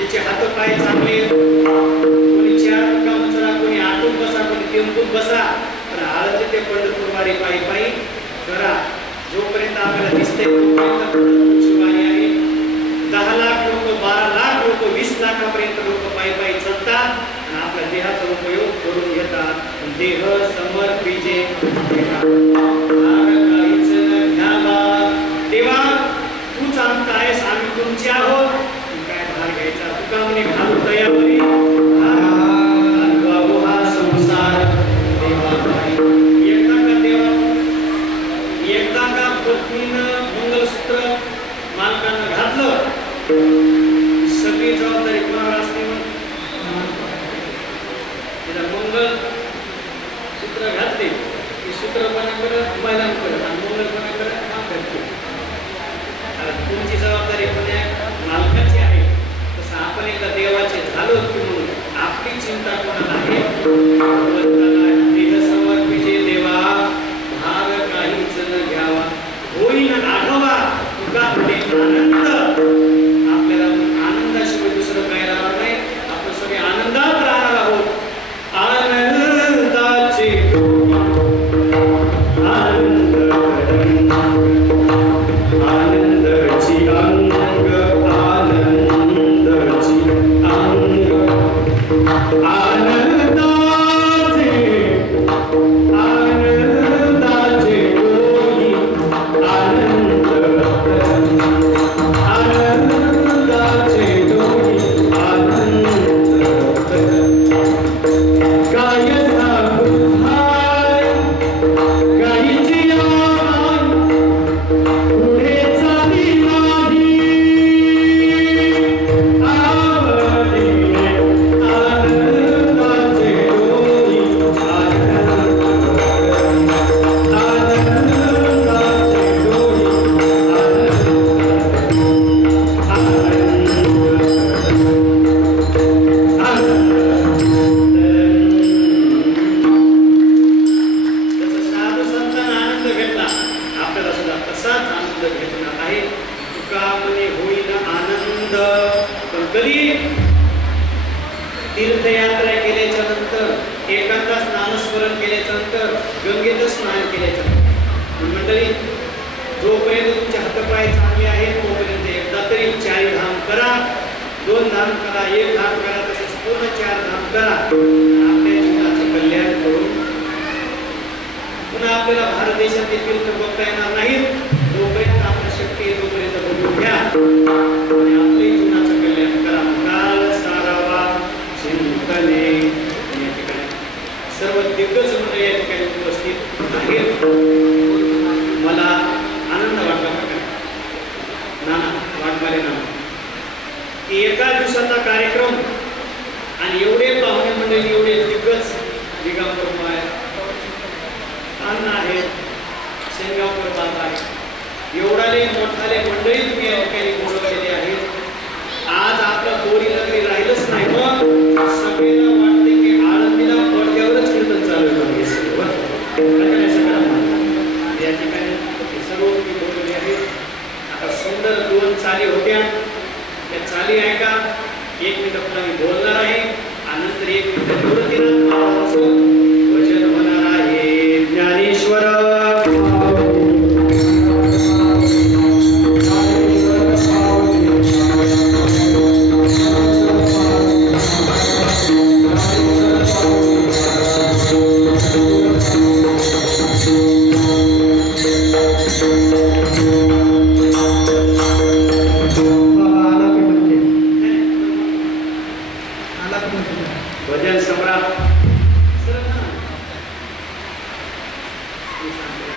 ज्याचे हात पाय चांगले, कोणी चार काम चला, कोणी आटून बसा, कोणी टेम्पूत बसा, पण आळंदी ते पंढरपूरवारी पायी पायी करा. जोपर्यंत आपल्याला दिसते तोपर्यंत पंढरपूरची वारी आहे. 10 लाख लोक, 12 लाख लोक, 20 लाखापर्यंत लोक पायी पायी चालतात आणि आपल्या देहाचा उपयोग करून घेतात. देह समर्पिजे देवा, तूच आमचा आहेस, आम्ही तुमचे आहोत. काय भार घ्यायचा तुका म्हणे घालू तयावरी हा संसार. एकदा का पत्नीनं मंगलसूत्र मालकानं घातलं, सगळी जबाबदारी कोणावर असते? तिला मंगलसूत्र घातले की सूत्रपणाकडे महिलांकडे आणि मंगलपणाकडे मालकांकडे. तुमची जबाबदारी पण मालकाची आहे. तसं आपण एकदा देवाचे झालो की म्हणून आपली चिंता कोणाला आहे? देह समर्पिजे देवा, भाग काही जण घ्यावा, होईन आठवा तुका म्हणे आनंद. आपल्याला आनंदाशिवाय दुसरं काय राहणार नाही. आपण सगळे आनंदात राहणार आहोत. आनंदाचे आनंद आनंदाची अंग, आनंदाची अंग, आनंदाचे आनंदाचे डोई, आनंद आनंदाचे डोई, आनंद काय सांगू हाय काहीची आवाज पुढे चाली नाही आवडी. आनंदाचे डोई, आनंदाचे डोई, जसं साधू संतांना आनंद भेटला, आपल्याला सुद्धा तसाच आनंद भेटणार आहे. तुका म्हणे होईन आनंद. पण कधी? तीर्थयात्रा केल्याच्या नंतर, एकांता स्नानस्मरण केल्याच्या नंतर, गंगेत स्नान केल्याच्या नंतर. मंडळी, जोपर्यंत तुमचे हातपाय चांगले आहेत तोपर्यंत एकदा तरी 4 धाम करा, 2 धाम करा, 1 धाम करा, तसेच पूर्ण 4 धाम करा. आपल्या जीवनाचे कल्याण करून पुन्हा आपल्याला भारत देशातील तीर्थ बघता येणार नाहीत. जोपर्यंत आपल्या शक्ती आहे तोपर्यंत बघून घ्या आणि आपल्या जीवनाचं कल्याण करा. काल सारावा चिंतने. या ठिकाणी सर्व दिग्गज मंडळी या ठिकाणी उपस्थित आहेत. मला आनंद वाटला प्रकारे नाना वाटमारे नाना की एका दिवसाचा कार्यक्रम आणि एवढे पाहुणे मंडळी, एवढे दिग्गज दिगंबर माय अण्णा आहेत, शेंगावकर बाबा आहेत, एवढाले मोठाले मंडळी तुम्ही या ठिकाणी बोलवलेले आहेत. आज आपलं दोरी नगरी राहिलंच नाही. मग सगळ्यांना वाटते की आळंदीला पडद्यावरच कीर्तन चालू आहे. या ठिकाणी सर्व तुम्ही बोलवले आहेत. आता सुंदर 2 चाली होत्या, त्या चाली ऐका. 1 मिनिट पुन्हा मी बोलणार आहे आणि नंतर 1 मिनिट निवृत्तीनाथ भजन होणार आहे. ज्ञानेश्वर भजन सम्राट